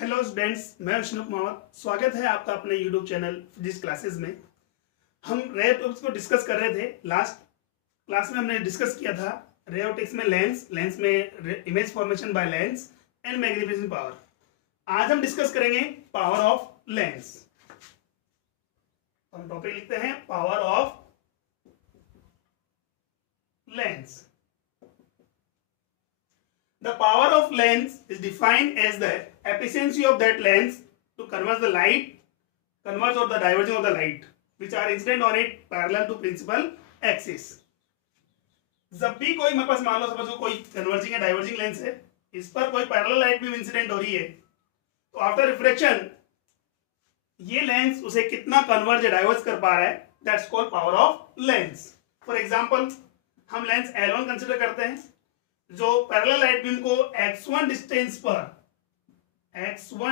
Hello students, मैं विष्णु कुमार। स्वागत है आपका अपने यूट्यूब चैनल फिजिक्स क्लासेस में। हम रे ऑप्टिक्स को डिस्कस कर रहे थे। लास्ट क्लास में हमने डिस्कस किया था रे ऑप्टिक्स में लेंस में image formation by lens and magnification power. आज हम डिस्कस करेंगे पावर ऑफ लेंस। हम टॉपिक लिखते हैं power of lens. The power of lens is defined as the efficiency of that lens to convert the or the diverging of the light which are incident on it parallel to principal axis. जब भी कोई मेरे पास मान लो suppose कोई converging या diverging lens है, इस पर कोई पैरेलल लाइट भी इंसिडेंट हो रही है, तो आफ्टर रिफ्लेक्शन ये लेंस उसे कितना कन्वर्ज या डाइवर्ज कर पा रहा है, that's called power of lens. For example हम लेंस L1 कंसीडर करते हैं जो पैरेलल लाइट बीम को x1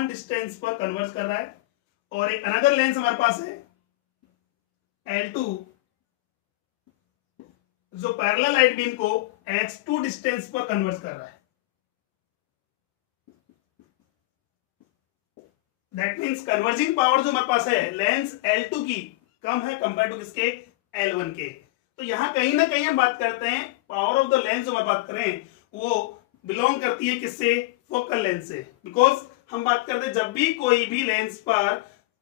डिस्टेंस पर कन्वर्ट कर रहा है, और एक अनदर लेंस हमारे पास है L2 जो पैरेलल लाइट बीम को x2 डिस्टेंस पर कन्वर्ट कर रहा है। दैट मींस कन्वर्जिंग पावर जो हमारे पास है लेंस L2 की कम है कंपेयर टू किसके, L1 के। तो यहां कहीं ना कहीं हम बात करते हैं पावर ऑफ द लेंस जो बात करें वो बिलोंग करती है किससे, फोकल लेंस से। बिकॉज हम बात करते हैं जब भी कोई भी लेंस पर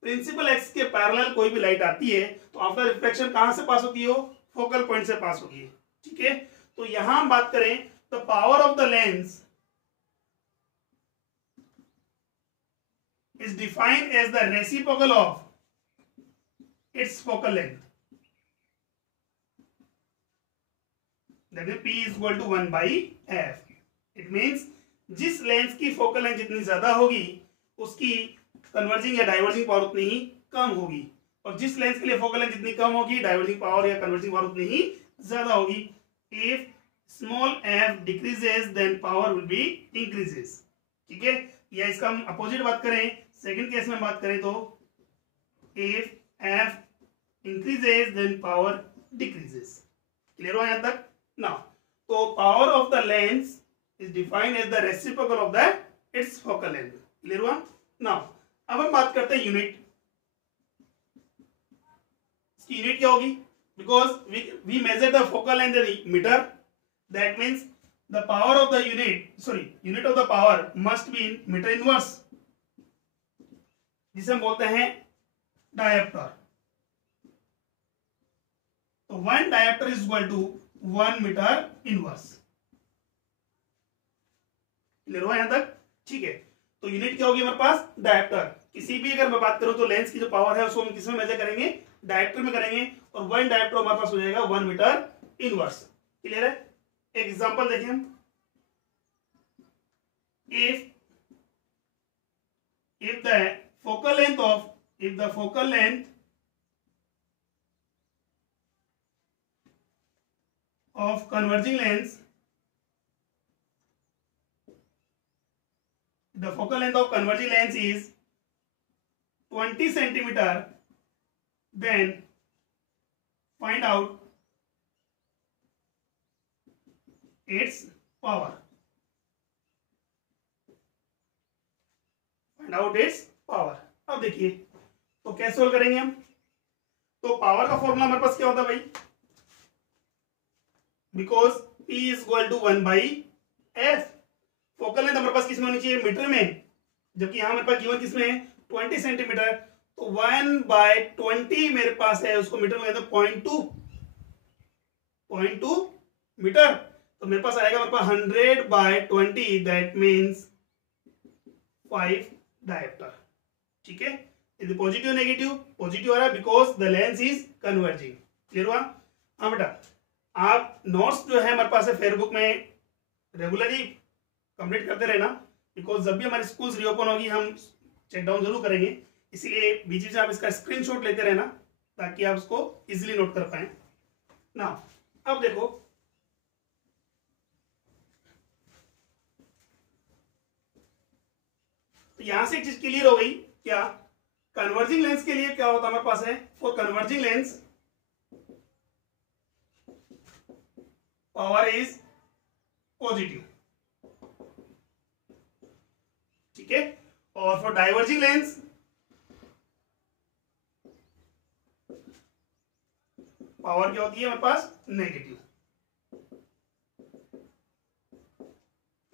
प्रिंसिपल एक्स के पैरेलल कोई भी लाइट आती है तो आफ्टर रिफ्लेक्शन कहां से पास होती है, फोकल पॉइंट से पास होती है। ठीक है, तो यहां हम बात करें तो power of the lens is defined as the reciprocal of its focal length. That is P is equal to 1 by f. It means जिस लेंस की फोकल लेंथ जितनी ज्यादा होगी उसकी कन्वर्जिंग या डाइवर्जिंग पावर उतनी ही कम होगी, और जिस लेंस के लिए फोकल लेंथ जितनी कम होगी डाइवर्जिंग पावर या कन्वर्जिंग पावर उतनी ही ज्यादा होगी। If small f decreases then power will be increases. ठीक है, या इसका हम अपोजिट बात करें, सेकंड केस में बात करें तो if f increases then power decreases. Clear हुआ यहां तक? Now, so power of the lens is defined as the reciprocal of the its focal length. Clear हुआ? Now, अब हम बात करते हैं यूनिट। इसकी यूनिट क्या होगी? Because we measure the focal length in meter. That means the power of the unit of the power must be in meter inverse, जिसे हम बोलते हैं डायप्टर। तो 1 dioptre is equal to 1 metre inverse. Clear हुआ यहां तक? ठीक है, तो यूनिट क्या होगी हमारे पास, डायप्टर। किसी भी अगर मैं बात करूं तो लेंस की जो पावर है उसको हम किसमें मेजर करेंगे, डायप्टर में करेंगे, और 1 डायप्टर हमारे पास हो जाएगा 1 मीटर इनवर्स। क्लियर है? एक एग्जांपल देखिए हम, if the focal length of converging lens, the focal length of converging lens is 20 centimeter, then find out its power. अब देखिए तो कैसे सोल्व करेंगे हम। तो पावर का फॉर्मूला हमारे पास क्या होता है भाई, because P is equal to 1 by f। Focal length हमारे पास किसमें होनी चाहिए, मीटर में, जबकि यहां मेरे पास गिवन किसमें है 20 सेंटीमीटर। तो 1 बाय 20 मेरे पास है, उसको मीटर में 0.2 मीटर। तो मेरे पास आएगा 100 बाय 20, दैट मीन्स 5 डायप्टर। ठीक है, यदि पॉजिटिव नेगेटिव, पॉजिटिव आ रहा है because the lens is converging. Clear हुआ? हाँ बेटा, आप नोट्स जो है हमारे पास है फेसबुक में रेगुलरली कंप्लीट करते रहना, बिकॉज जब भी हमारी स्कूल्स रीओपन होगी हम चेक डाउन जरूर करेंगे, इसीलिए बीच से आप इसका स्क्रीनशॉट लेते रहना ताकि आप उसको इजीली नोट कर पाए ना। अब देखो तो यहां से एक चीज क्लियर हो गई, क्या कन्वर्जिंग लेंस के लिए क्या होता है हमारे पास है, for converging lens power is positive. ठीक है, और फॉर डाइवर्जिंग लेंस पावर क्या होती है हमारे पास, नेगेटिव।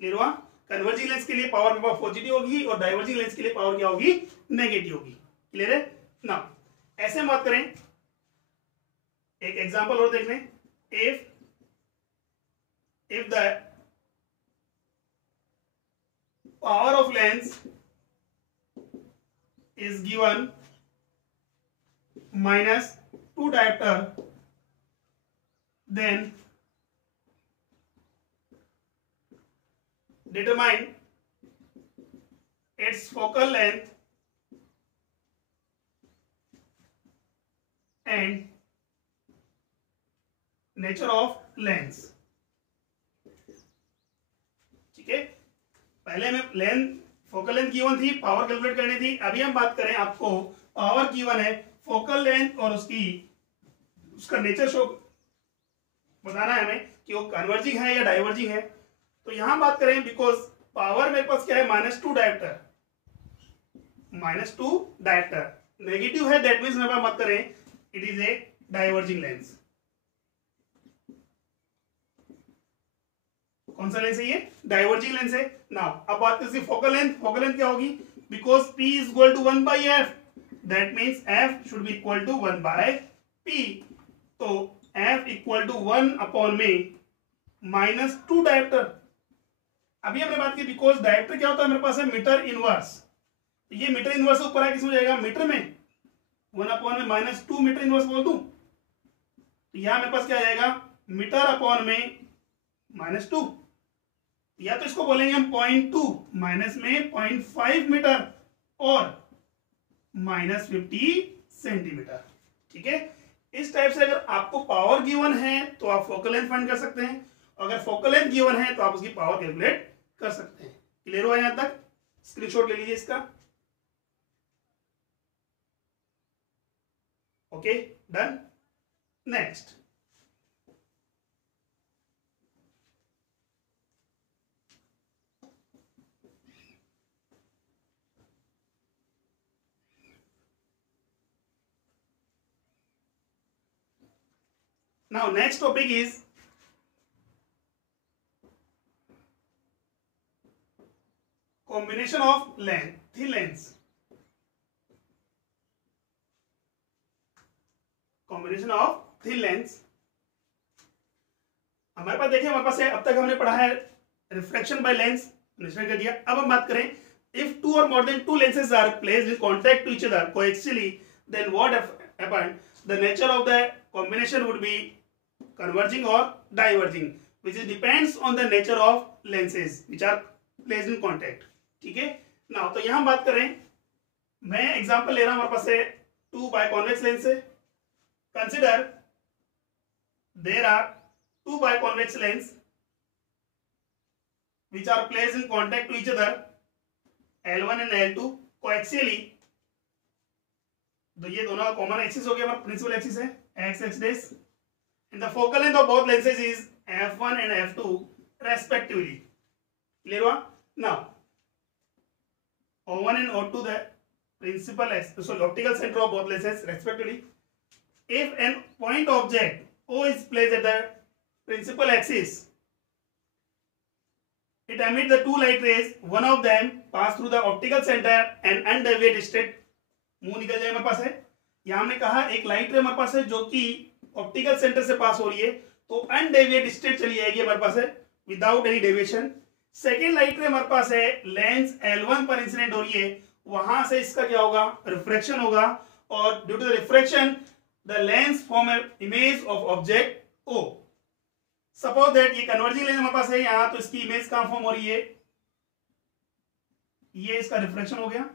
क्लियर हुआ? कन्वर्जिंग लेंस के लिए पावर मेरे पास पॉजिटिव होगी और डाइवर्जिंग लेंस के लिए पावर क्या होगी, नेगेटिव होगी। क्लियर है ना? ऐसे हम बात करें, एक एग्जांपल और देख लें। if the power of lens is given -2 diopter, then determine its focal length and nature of lens। ठीक है, पहले हमें लेंथ फोकल लेंथ गिवन थी, पावर कैलकुलेट करनी थी। अभी हम बात करें, आपको पावर गिवन है, फोकल लेंथ और उसका नेचर शो बताना है हमें कि वो कन्वर्जिंग है या डाइवर्जिंग है। तो यहां बात करें, बिकॉज पावर मेरे पास क्या है, -2 डायोप्टर, -2 डायोप्टर नेगेटिव है, दैट मीन्स मेरे पास बात करें it is a diverging lens. कौन सा लेंस है ये, डाइवर्जिंग लेंस है। नाउ अब बात करते हैं फोकल लेंथ। फोकल लेंथ क्या होगी, because P is equal to 1/f, that means F should be equal to 1/P। तो F इक्वल टू 1 में -2 डायोप्टर। अभी हमने बात की, बिकॉज डायोप्टर क्या होता है मेरे पास है मीटर इनवर्स, ये मीटर इनवर्स ऊपर है, किस में जाएगा, मीटर में। 1 में -2 मीटर इनवर्स बोल दूं तो यहां मेरे पास क्या आ जाएगा, मीटर अपॉन में -2, या तो इसको बोलेंगे हम 0.2 माइनस में 0.5 मीटर और -50 सेंटीमीटर। ठीक है, इस टाइप से अगर आपको पावर गिवन है तो आप फोकल लेंथ फाइंड कर सकते हैं, अगर फोकल लेंथ गिवन है तो आप उसकी पावर कैलकुलेट कर सकते हैं। क्लियर हुआ यहां तक? स्क्रीनशॉट ले लीजिए इसका। Okay, done. Next, now next topic is combination of length, thin lens, combination of thin lens। हमारे पास देखिए, हमारे पास है, अब तक हमने पढ़ा है रिफ्लेक्शन बाय लेंस, कर दिया। अब हम बात करें, if two or more than two lenses are placed in contact to each other coaxially, then what happened, the nature of the combination would be converging or diverging, which depends on the nature of lenses which are placed in contact। ठीक है, now तो यहां बात करें, मैं example ले रहा हूं, हमारे पास है 2 बायकॉन्वेक्स लेंस है। Consider there are 2 biconvex lens which are placed in contact to each other, L1 and L2 coaxially। तो ये दोनों का कॉमन एक्सिस हो गया, हमारा प्रिंसिपल एक्सिस है x axis, and the focal length of both lenses is f1 and f2 respectively। Clear हुआ? Now O1 and O2 the principal axis, so optical center of both lenses respectively। If an point object O is placed at the principal axis, it emits the two light rays, one of them pass through the optical center and undeviate straight, मुंह निकल जाए हमारे पास है। यहां हमने कहा एक लाइट रे हमारे पास है जो कि ऑप्टिकल सेंटर से पास हो रही है, तो अनडेविएट स्ट्रेट चली जाएगी हमारे पास है, without any deviation. Second light रे हमारे पास है, लेंस L1 पर इंसिडेंट हो रही है, वहां से इसका क्या होगा, रिफ्रैक्शन होगा, और due to the refraction the lens form a image of object O। Suppose that ये कन्वर्जिंग लेंस हमारे पास है यहां, तो इसकी इमेज कहां फॉर्म हो रही है, ये इसका रिफ्लेक्शन हो गया,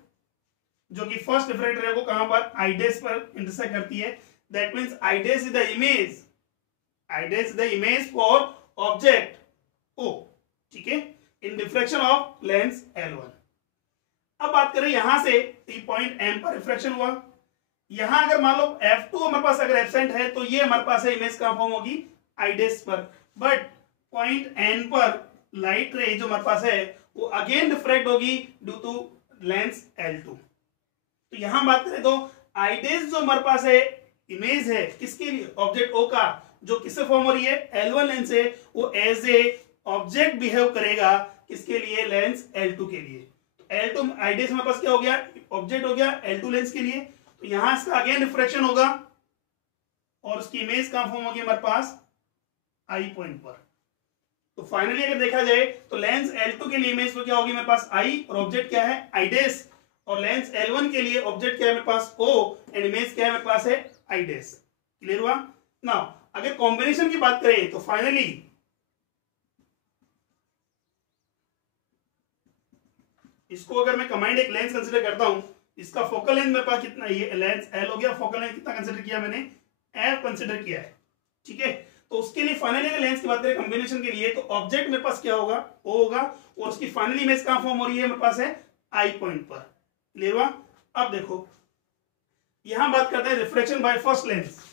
जो कि फर्स्ट रिफ्रैक्टेड रे को कहां पर, आई डैश पर इंटरसेक्ट करती है। That means I dash is the image, I dash is the image for object O। ठीक है, इन रिफ्लेक्शन ऑफ लेंस L1। अब बात करें यहां से, पॉइंट M पर रिफ्लेक्शन हुआ, यहां अगर मान लो F2 हमारे पास अगर एब्सेंट है, तो ये हमारे पास है इमेज कहां फॉर्म होगी, आई डैश पर। बट पॉइंट N पर लाइट रे जो हमारे पास है वो अगेन रिफ्रैक्ट होगी ड्यू टू लेंस L2। तो यहां बात करें तो आइडेस जो हमारे पास है इमेज है किसके लिए, ऑब्जेक्ट O का, जो किससे फॉर्म हो रही है, L1 लेंस है, वो एज ए ऑब्जेक्ट बिहेव करेगा किसके लिए, लेंस L2 के लिए। L2 आइडेस हमारे पास क्या हो गया, ऑब्जेक्ट हो गया L2 लेंस के लिए। तो यहां इसका अगेन रिफ्रेक्शन होगा और उसकी इमेज कहां फॉर्म होगी हमारे पास, आई पॉइंट पर। तो फाइनली अगर देखा जाए तो लेंस L2 के लिए इमेज तो क्या होगी मेरे पास आई, और ऑब्जेक्ट क्या है, आइडेस। और लेंस L1 के लिए ऑब्जेक्ट क्या है मेरे पास, O, एंड इमेज क्या है मेरे पास है, आइडेस। क्लियर हुआ। नाउ अगर कॉम्बिनेशन की बात करें तो फाइनली इसको अगर मैं कंबाइंड एक लेंस कंसीडर करता हूं, इसका फोकल लेंथ मेरे पास कितना, ये लेंस L हो गया, फोकल लेंथ कितना कंसीडर किया मैंने, F कंसीडर किया है, ठीक है। तो उसके लिए फाइनली अगर लेंस की बात करें कॉम्बिनेशन के लिए, तो ऑब्जेक्ट मेरे पास क्या होगा, O होगा, और उसकी फाइनली इमेज कहां फॉर्म हो रही है मेरे पास है, आई पॉइंट पर। क्लियर हुआ। अब देखो यहां बात करते हैं reflection by first lens.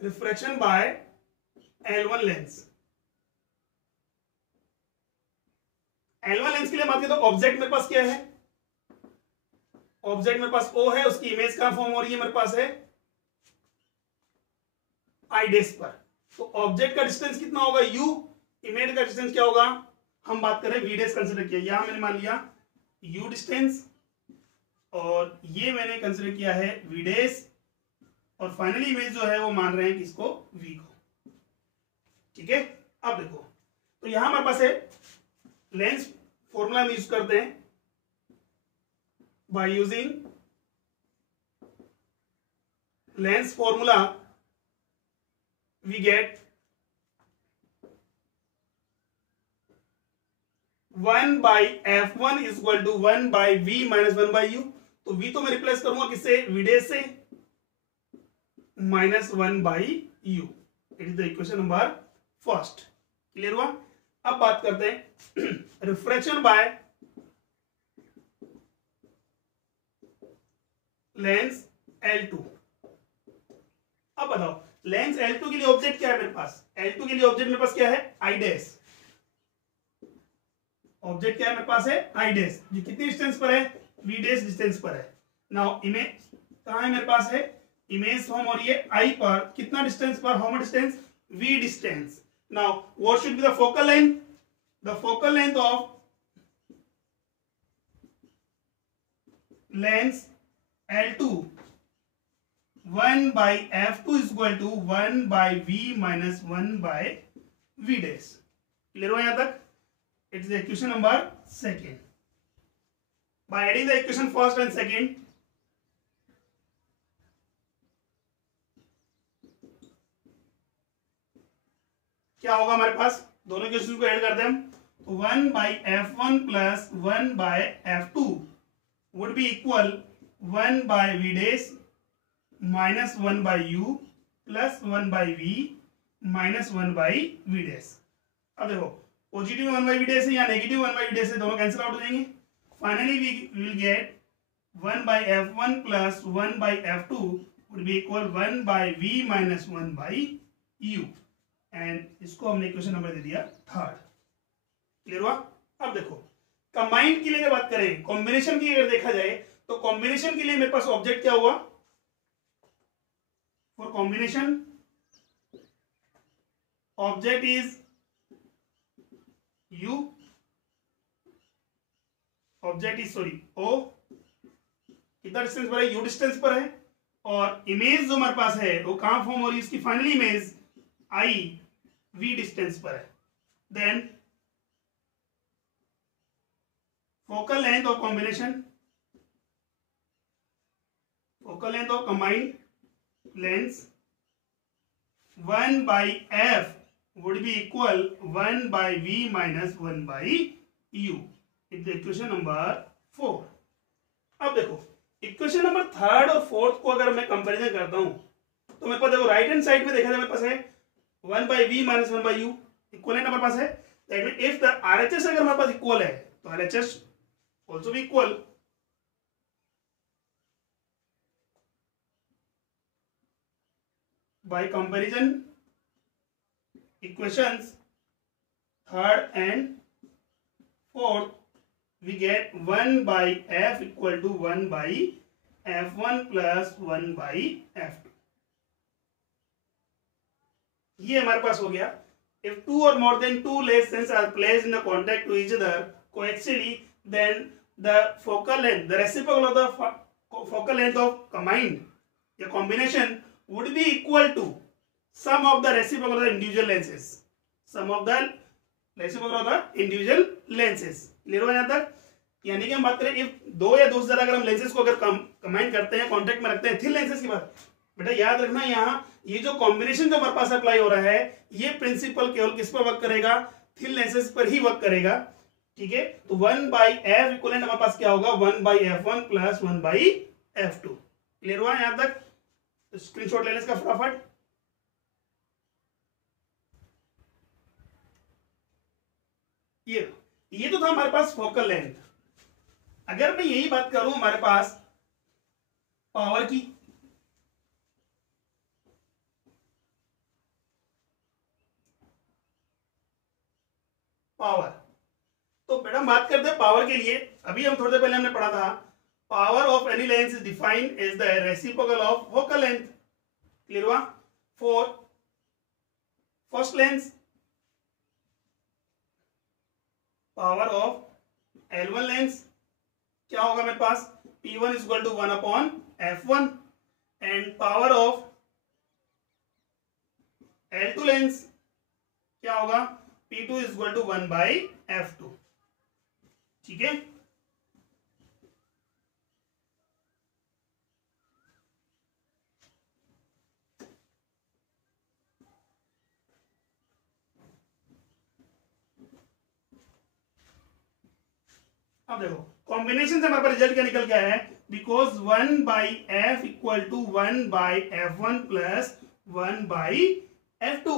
Reflection by L1 lens. L1 lens के लिए बात करें तो ऑब्जेक्ट मेरे पास क्या है, ऑब्जेक्ट मेरे पास O है, उसकी इमेज कहां फॉर्म हो रही है मेरे पास है, आइडेस पर। तो ऑब्जेक्ट का डिस्टेंस कितना होगा, U, इमेज का डिस्टेंस क्या होगा, हम बात करें V डेस कंसीडर किया, यहां मैंने मान लिया U डिस्टेंस, और ये मैंने कंसीडर किया है V डेस, और फाइनली इमेज जो है वो मान रहे हैं किसको, V को, ठीक है। अब देखो तो यहां हमारे पास है लेंस फॉर्मूला हम यूज करते हैं, by using lens formula we get 1/f1 is equal to 1/v minus 1/u। तो v तो मैं रिप्लेस करूंगा किससे, v डेस से, minus 1/u। It is the equation number first. Clear हुआ। अब बात करते हैं रिफ्रैक्शन बाय लेंस L2। अब बताओ लेंस L2 के लिए ऑब्जेक्ट क्या है मेरे पास, L2 के लिए ऑब्जेक्ट मेरे पास क्या है, आइडेस। ऑब्जेक्ट क्या है मेरे पास है, आइडेस, जो कितनी डिस्टेंस पर है, v डेस डिस्टेंस पर है। नाउ इमेज कहां है मेरे पास है, इमेज फॉर्म हो रही है आई पर, कितना डिस्टेंस पर, how much distance, v distance. Now what should be the focal length, the focal length of lens L2 1/f2 is equal to 1/v minus 1/v dash। Clear हुआ यहां तक। It's the equation number second. By adding the equation first and second, क्या होगा हमारे पास, दोनों equation को add करते हैं हम, तो 1/f1 plus 1/f2 would be equal 1/v dash minus 1/u plus 1/v minus 1/v dash। अब देखो पॉजिटिव 1/v dash है या नेगेटिव 1/v dash है, दोनों कैंसिल आउट हो जाएंगे। Finally we will get 1/f1 plus 1/f2 would be equal 1/v minus 1/u, and इसको हमने इक्वेशन नंबर दे दिया थर्ड। क्लियर हुआ। अब देखो कंबाइंड के लिए अगर बात करें, कॉम्बिनेशन की अगर देखा जाए तो कॉम्बिनेशन के लिए मेरे पास ऑब्जेक्ट क्या हुआ, for combination object is U, object is sorry O, कितना डिस्टेंस पर है, U डिस्टेंस पर है, और इमेज जो हमारे पास है वो कहां फॉर्म हो रही है, इसकी finally image I V distance पर है। Then focal length of combination, focal length of combined lens 1/f would be equal 1/v minus 1/u। It's the equation number 4। अब देखो इक्वेशन नंबर थर्ड और फोर्थ को अगर मैं कंपैरिजन करता हूं तो मेरे पास देखो राइट हैंड साइड में देखा जाए मेरे पास है 1/v minus 1/u इक्वल हमारे पास है। That mean if the RHS अगर हमारे पास इक्वल है तो RHS also be equal। by comparison equations third and Fourth, we get 1 by f equal to 1 by f1 plus 1 by f2. ये हमारे पास हो गया. If two or more than two lenses are placed in a contact to each other coaxially, then the focal length, the reciprocal of the focal length of combined a combination would be equal to sum of the reciprocal of the individual lenses. Sum of the reciprocal of the individual lenses. Clear हो यहाँ तक? यानी कि हम बात करें if दो या दो से ज्यादा अगर हम लेंसेज को अगर कंबाइन करते हैं, कांटेक्ट में रखते हैं थिन लेंसेज की बात, बेटा याद रखना यहाँ ये जो कॉम्बिनेशन जो हमारे पास अप्लाई हो रहा है ये प्रिंसिपल केवल किस पर वर्क करेगा? थिन लेंसेज पर ही वर्क करेगा. ठीक है, तो 1 बाई एफ इक्वलेंट हमारे पास क्या होगा? 1 by f1 plus 1 by f2. Clear हुआ यहां तक? तो स्क्रीनशॉट लेने इसका फटाफट. ये तो था हमारे पास फोकल लेंथ. अगर मैं यही बात करूं हमारे पास पावर की, पावर, तो बेटा हम बात करते हैं पावर के लिए. अभी हम थोड़ी देर पहले हमने पढ़ा था power of any lens is defined as the reciprocal of focal length. Clear हुआ? For first lens power of L1 lens क्या होगा मेरे पास? P1 is equal to 1 upon F1 and power of L2 lens क्या होगा? P2 is equal to 1 by F2. ठीक है, अब देखो कॉम्बिनेशन से हमारे पास रिजल्ट क्या निकल के आया है? Because 1 by F equal to 1 by F1 plus 1 by F2.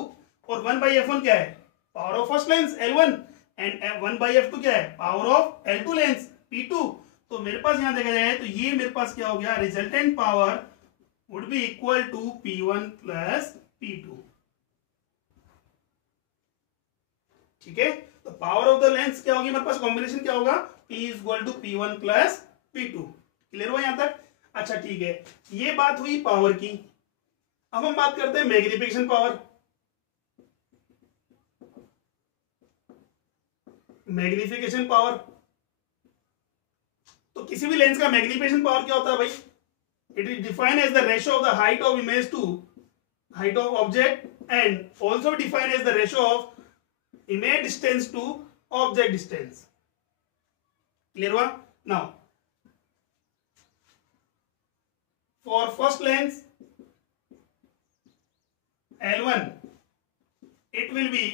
और 1 बाई F1 क्या है? Power of first lens L1 and 1 by F2 क्या है? Power of L2 lens P2. तो मेरे पास यहां देखा जाए तो ये मेरे पास क्या हो गया? Resultant power would be equal to P1 plus P2. ठीक है, तो पावर ऑफ द लेंस क्या होगी हमारे पास? कॉम्बिनेशन क्या होगा? P is equal to P1 plus P2. Clear हुआ यहां तक? अच्छा ठीक है, ये बात हुई पावर की. अब हम बात करते हैं मैग्निफिकेशन पावर. मैग्निफिकेशन पावर, तो किसी भी लेंस का मैग्निफिकेशन पावर क्या होता है भाई? It is defined as the ratio of the height of image to height of object and also defined as the ratio of image distance to object distance. Clear हुआ? Now for first lens L1 it will be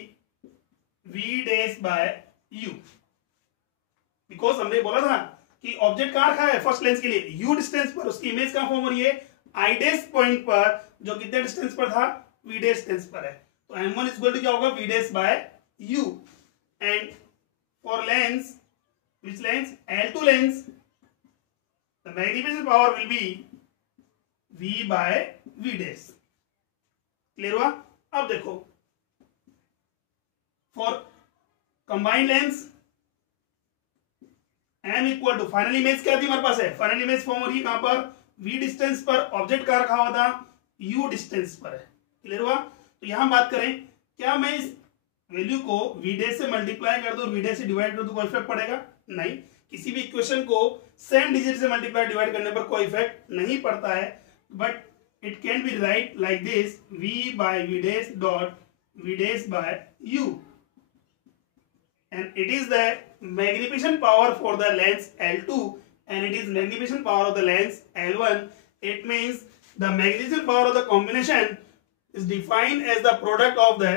V dash by U. Because हमने बोला था कि object कहां रखा है first lens के लिए? U डिस्टेंस पर. उसकी इमेज कहां फॉर्म हो रही है? I dash पॉइंट पर, जो कितने डिस्टेंस पर था? V dash डिस्टेंस पर है. तो M1 इज इक्वल टू क्या होगा? V dash by U. And for Lenz, which lens? L2 lens, the magnification power will be V by V dash. Clear हुआ? अब देखो for combined lens M equal to final image क्या थी हमारे पास? है फाइनल इमेज फॉर्म हो रही है कहां पर? V डिस्टेंस पर. ऑब्जेक्ट कहां रखा हुआ था? U डिस्टेंस पर है. क्लियर हुआ? तो यहां बात करें, क्या मैं इस वैल्यू को V डैश से मल्टीप्लाई कर दूं और V डैश से डिवाइड कर दूं, कोई इफेक्ट पड़ेगा? नहीं. किसी भी इक्वेशन को सेम डिजिट से मल्टीप्लाई डिवाइड करने पर कोई इफेक्ट नहीं पड़ता है. But it can be write like this: V by V dash dot V dash by U, and it is the magnification power for the lens L2 and it is magnification power of the lens L1. It means the magnification power of the combination is defined as the product of the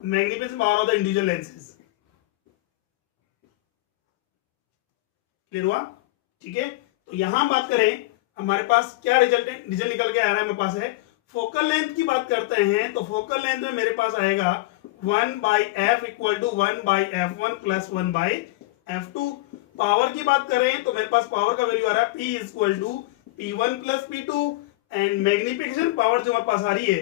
magnification power of the individual lenses. Clear हुआ? ठीक है, तो यहां बात करें हमारे पास क्या result निकल के आ रहा है? हमारे पास है फोकल लेंथ की बात करते हैं तो फोकल लेंथ में मेरे पास आएगा 1 by F equal to 1 by F1 plus 1 by F2. Power की बात करें तो मेरे पास पावर का वैल्यू आ रहा है P is equal to P1 plus P2 and magnification power जो हमारे पास आ रही है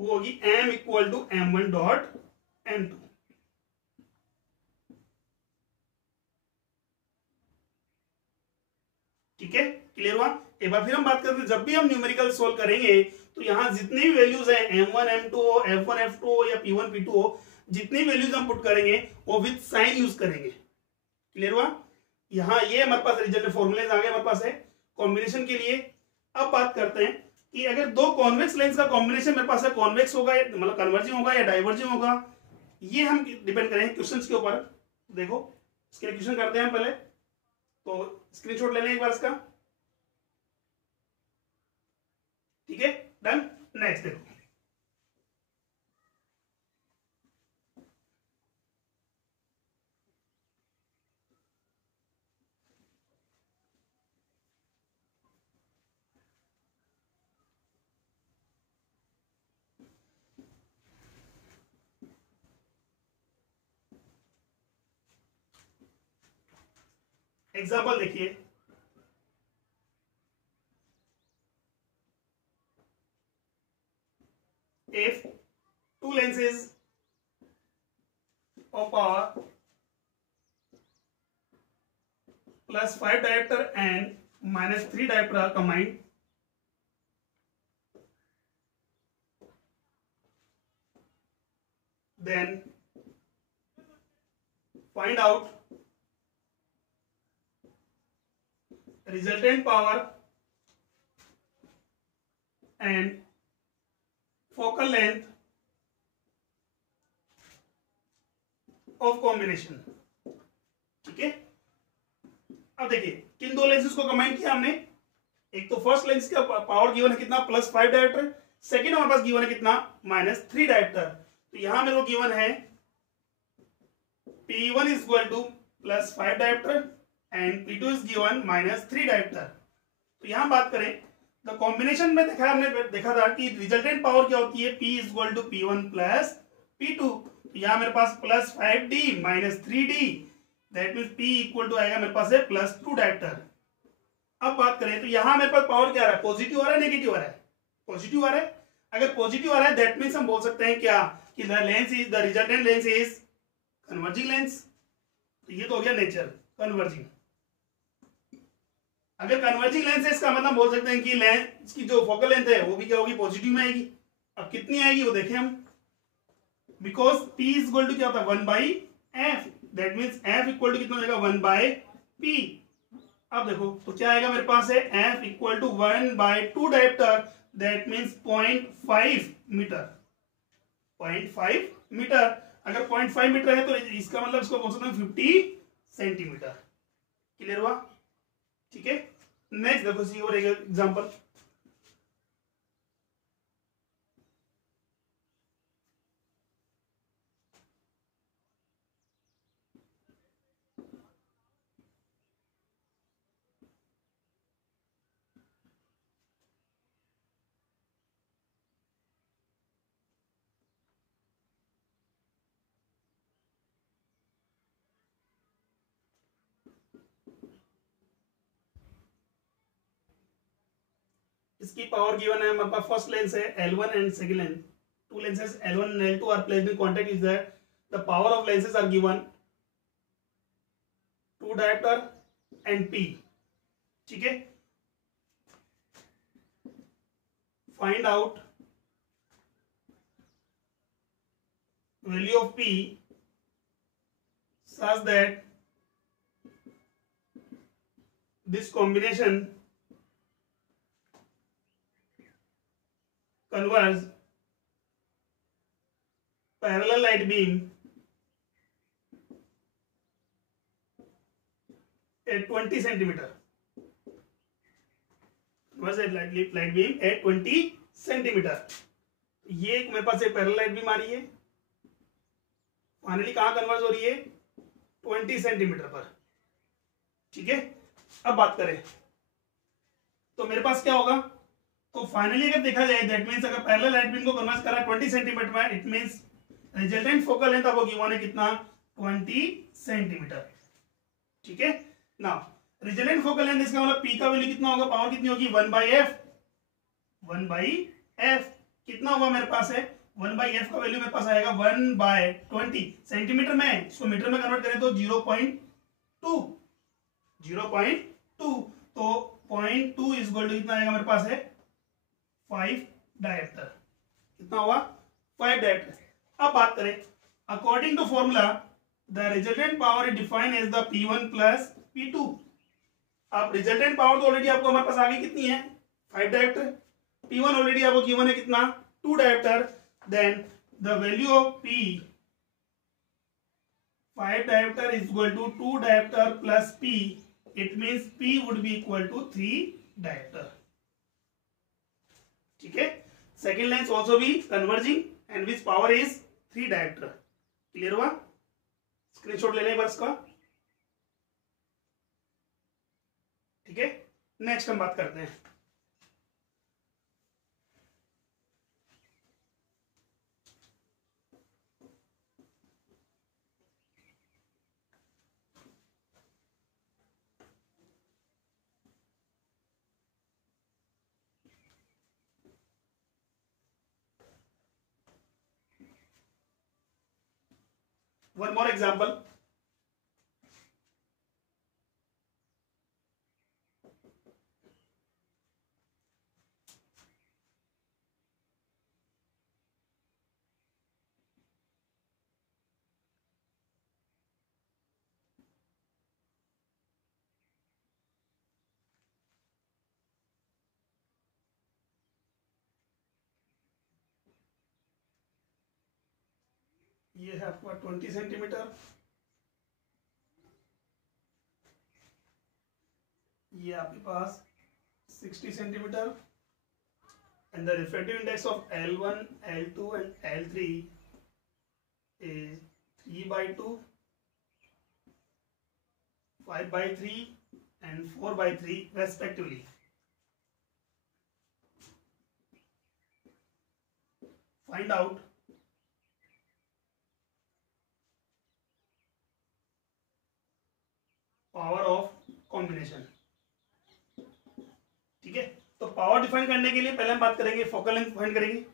वो होगी m equal to m1 dot m2। ठीक है, क्लियर हुआ। एक बार फिर हम बात करते हैं, जब भी हम न्यूमेरिकल सोल्व करेंगे तो यहां जितनी भी वैल्यूज है m1 m2 हो, f1 f2 हो या p1 p2 हो, जितनी वैल्यूज हम पुट करेंगे वो विद साइन यूज करेंगे। क्लियर हुआ। यहाँ ये हमारे पास रिजल्ट फॉर्मूलेज आ गए हमारे पास है कॉम्बिनेशन के लिए। अब बात करते हैं कि अगर दो कॉन्वेक्स लेंस का कॉम्बिनेशन मेरे पास है, कॉन्वेक्स होगा मतलब कन्वर्जिंग होगा या डाइवर्जिंग होगा, ये हम डिपेंड करेंगे क्वेश्चंस के ऊपर। देखो इसके लिए क्वेश्चन करते हैं पहले, तो स्क्रीनशॉट ले लें एक बार इसका। ठीक है, डन। नेक्स्ट देखो, एग्जाम्पल देखिए। If two lenses of power plus 5 diopter and minus 3 diopter are combined, then find out resultant power and focal length of combination। ठीक है, अब देखिए किन दो लेंसेज को कंबाइन किया हमने। एक तो फर्स्ट लेंस का पावर गिवन है कितना, +5 डायोप्टर। सेकेंड हमारे पास गिवन है कितना, -3 डायोप्टर। तो यहां मेरे को गिवन है P1 is equal to +5 dioptre and P2 is given -3 dioptre. तो यहां बात करें द कॉम्बिनेशन में हमने देखा था कि रिजल्टेंट पावर क्या होती है, P is equal to P1 plus P2। तो यहां मेरे पास +5D -3D, that means P equal to आएगा मेरे पास है +2 डायोप्टर। अब बात करें तो यहां मेरे पास पावर क्या आ रहा है, पॉजिटिव आ रहा है नेगेटिव आ रहा है, पॉजिटिव आ रहा है। अगर पॉजिटिव आ रहा है दैट मीन्स हम बोल सकते हैं क्या कि the resultant lens is converging lens. तो ये तो हो गया नेचर कन्वर्जिंग। अगर कन्वर्जिंग लेंस है इसका मतलब बोल सकते हैं कि लेंस की जो फोकल लेंथ है वो भी क्या होगी, पॉजिटिव में आएगी। अब कितनी आएगी वो देखें हम, because P is equal to क्या होता है 1/f, that means f equal to कितना हो जाएगा 1/p। अब देखो तो क्या आएगा मेरे पास है f equal to 1/2 dioptre, that means 0.5 metre. 0.5 metre, अगर 0.5 मीटर है तो इसका मतलब इसको बोल सकते हैं 50 सेंटीमीटर। क्लियर हुआ। ठीक है, नेक्स्ट देखो सी और एग्जांपल। इसकी पावर गिवन है हमारे पास, फर्स्ट लेंस है L1 and second lens, to lenses L1 and L2 are placed in contact is that the power of lenses are given 2 diopter and P। ठीक है, find out value of P such that this combination converges parallel light beam at 20 centimeter, converges light beam at 20 centimetre. ये एक मेरे पास एक parallel light beam आ रही है, finally कहां converge हो रही है 20 सेंटीमीटर पर। ठीक है, अब बात करें तो मेरे पास क्या होगा, तो फाइनली अगर देखा जाए दैट मींस अगर पैरेलल लाइट बीम को कन्वर्ज करा 20 सेंटीमीटर में, it means resultant focal length आपको गिवन है कितना 20 सेंटीमीटर। ठीक है, नाउ रिजल्टेंट फोकल लेंथ इसका मतलब P का वैल्यू कितना होगा, पावर कितनी होगी 1/f। कितना हुआ मेरे पास है 1/f का वैल्यू मेरे पास आएगा 1/20 सेंटीमीटर में, इसको मीटर में कन्वर्ट करें तो 0.2 तो 0.2 इज इक्वल टू कितना आएगा मेरे पास है 5 डायरेक्टर। कितना हुआ 5 डायरेक्टर। अब बात करें according to formula the resultant power is defined as the P1 plus P2। अब रिजल्टेंट पावर तो ऑलरेडी आपको हमारे पास आगे कितनी है 5 डायरेक्टर, P1 ऑलरेडी आपको गिवन है कितना 2 dioptre, then the value of P 5 dioptre is equal to 2 dioptre plus P, it means P would be equal to 3 dioptre. ठीक है, second lens also be converging and which power is 3 dioptre. Clear हुआ, screenshot ले लें बस का। ठीक है, next हम बात करते हैं one more example. ये है आपका 20 सेंटीमीटर, ये आपके पास 60 centimetre and the refractive index of L1, L2 and L3 is 3/2, 5/3 and 4/3 respectively. Find out power of combination. ठीक है, तो पावर डिफाइन करने के लिए पहले हम बात करेंगे फोकल लेंथ फाइंड करेंगे।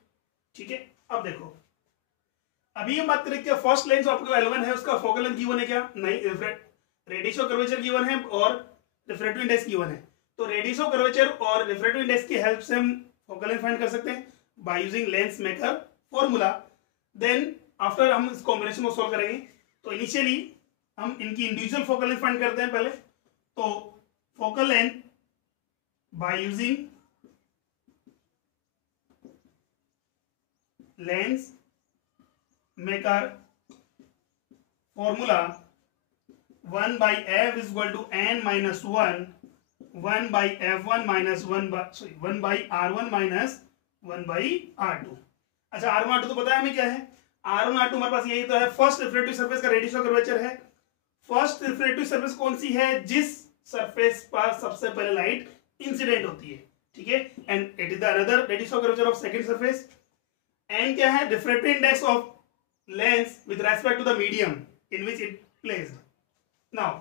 ठीक है, अब देखो अभी हम बात करेंगे क्या फर्स्ट लेंस आपको L1 है उसका फोकल लेंथ गिवन है क्या, नहीं, रेडियस ऑफ कर्वेचर गिवन है और रिफ्रैक्टिव इंडेक्स गिवन है। तो रेडियस ऑफ कर्वेचर और रिफ्रैक्टिव इंडेक्स की हेल्प से हम फोकल लेंथ फाइंड कर सकते हैं by using lens maker formula. Then after हम इस कॉम्बिनेशन को सॉल्व करेंगे। तो इनिशियली हम इनकी इंडिविजुअल फोकल लेंथ फाइंड करते हैं पहले। तो focal length bye using lens maker formula 1/f is equal to n minus 1/f1 minus 1/r1 minus 1/r2। अच्छा, R1 R2 तो पता है हमें क्या है, R1 R2 हमारे पास यही तो है, फर्स्ट रिफ्रैक्टिव सरफेस का रेडियस ऑफ कर्वेचर है। फर्स्ट रिफ्रैक्टिव सरफेस कौन सी है, जिस सरफेस पर सबसे पहले लाइट इंसिडेंट होती है। ठीक है, and it is the another radius of curvature of second surface. And क्या है, refractive index of lens with respect to the medium in which it placed. Now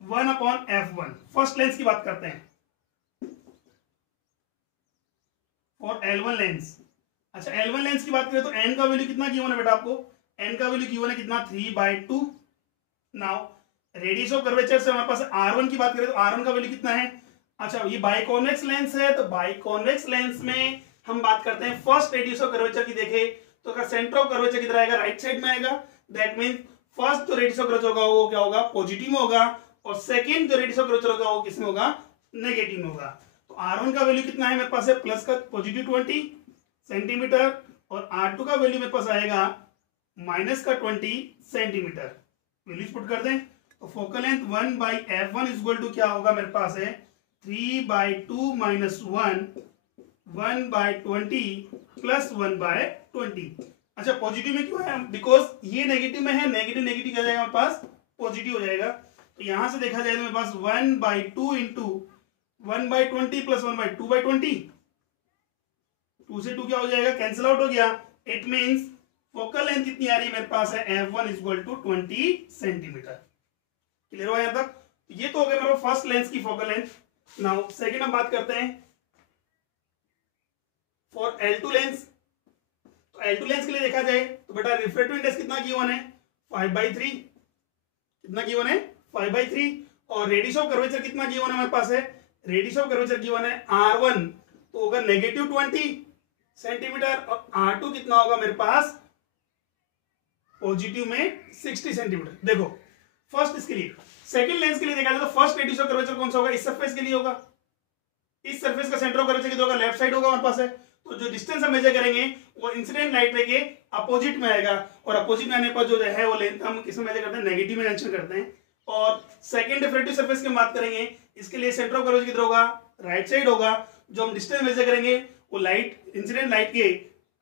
1/f1 first lens की बात करते हैं फॉर L1 लेंस। अच्छा, L1 lens की बात करें तो n का वैल्यू कितना गिवन है बेटा आपको, n का वैल्यू गिवन है कितना 3/2। नाउ रेडियस ऑफ कर्वेचर से हमारे पास R1 की बात करें तो R1 का वैल्यू कितना है। अच्छा, ये बाइकॉन्वेक्स लेंस है, तो बाइकॉन्वेक्स लेंस में हम बात करते हैं फर्स्ट रेडियस ऑफ कर्वेचर की देखे तो का सेंटर ऑफ कर्वेचर किधर आएगा, राइट साइड में आएगा। दैट मींस फर्स्ट जो रेडियस ऑफ कर्वेचर होगा वो क्या होगा, पॉजिटिव में होगा, और सेकंड जो रेडियस ऑफ कर्वेचर होगा वो किसमें होगा, नेगेटिव में होगा। तो R1 का वैल्यू कितना है मेरे पास है प्लस का पॉजिटिव 20 सेंटीमीटर, और R2 का वैल्यू मेरे पास आएगा माइनस का 20 सेंटीमीटर। वैल्यूज पुट कर दें तो focal length 1/f1 is equal to क्या होगा मेरे पास है 3/2 minus 1/20 प्लस 1/20। अच्छा, पॉजिटिव में क्यों है, बिकॉज ये नेगेटिव में है, नेगेटिव नेगेटिव क्या जाएगा मेरे पास पॉजिटिव हो जाएगा। तो यहां से देखा जाए तो मेरे पास 1/2 इंटू 1/20 प्लस 1/2/20, 2 से 2 क्या हो जाएगा, कैंसिल आउट हो गया। इट मींस फोकल लेंथ कितनी आ रही है मेरे पास है f1 is equal to 20 centimetre. Clear हुआ यहां तक। ये तो हो गया मेरे फर्स्ट लेंस की फोकल लेंथ। नाउ सेकंड हम बात करते हैं फॉर L2 लेंस, तो L2 लेंस के लिए देखा जाए तो बेटा रिफ्रैक्टिव इंडेक्स कितना गिवन है 5/3, कितना गिवन है 5/3, और रेडियस ऑफ कर्वेचर कितना गिवन है हमारे पास है, रेडियस ऑफ कर्वेचर गिवन है R1 तो होगा -20 सेंटीमीटर, और R2 कितना होगा मेरे पास पॉजिटिव में 60 सेंटीमीटर। देखो फर्स्ट इसके लिए, सेकंड लेंस के लिए देखा जाए तो फर्स्ट रेडियस ऑफ कर्वेचर कौन सा होगा, इस सरफेस के लिए होगा, इस सरफेस का सेंटर ऑफ कर्वेचर कितना होगा, लेफ्ट साइड होगा हमारे पास है, तो जो डिस्टेंस हम मेजर करेंगे वो इंसिडेंट लाइट रे के अपोजिट में आएगा, और अपोजिट में आने पर जो है वो लेंथ हम किसमें मेजर करते हैं, नेगेटिव में मेंशन करते हैं। और सेकंड रिफ्रैक्टिव सरफेस की बात करेंगे, इसके लिए सेंटर ऑफ कर्वेचर किधर होगा, राइट साइड होगा, जो हम डिस्टेंस मेजर करेंगे वो लाइट इंसिडेंट लाइट के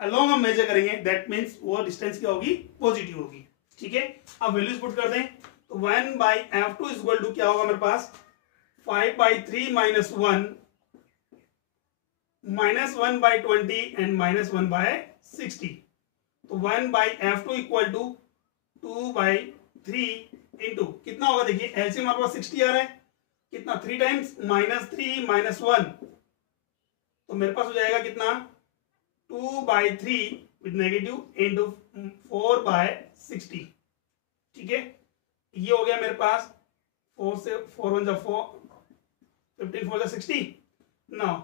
अलोंग हम मेजर करेंगे, दैट मींस वो डिस्टेंस क्या होगी, पॉजिटिव होगी। ठीक है, अब वैल्यूज पुट कर दें तो 1/f2 इज इक्वल टू क्या होगा मेरे पास 5/3 - 1 -1/20 एंड -1/60, तो 1/f2 इक्वल टू 2/3 इंटू कितना होगा, देखिए एलसीएम हमारे पास 60 आ रहा है, कितना 3 टाइम्स -3 - 1, तो मेरे पास हो जाएगा कितना 2/3 विद नेगेटिव इंटू 4/60। ठीक है, ये हो गया मेरे पास 4 से 4 1 4 15 4 60, now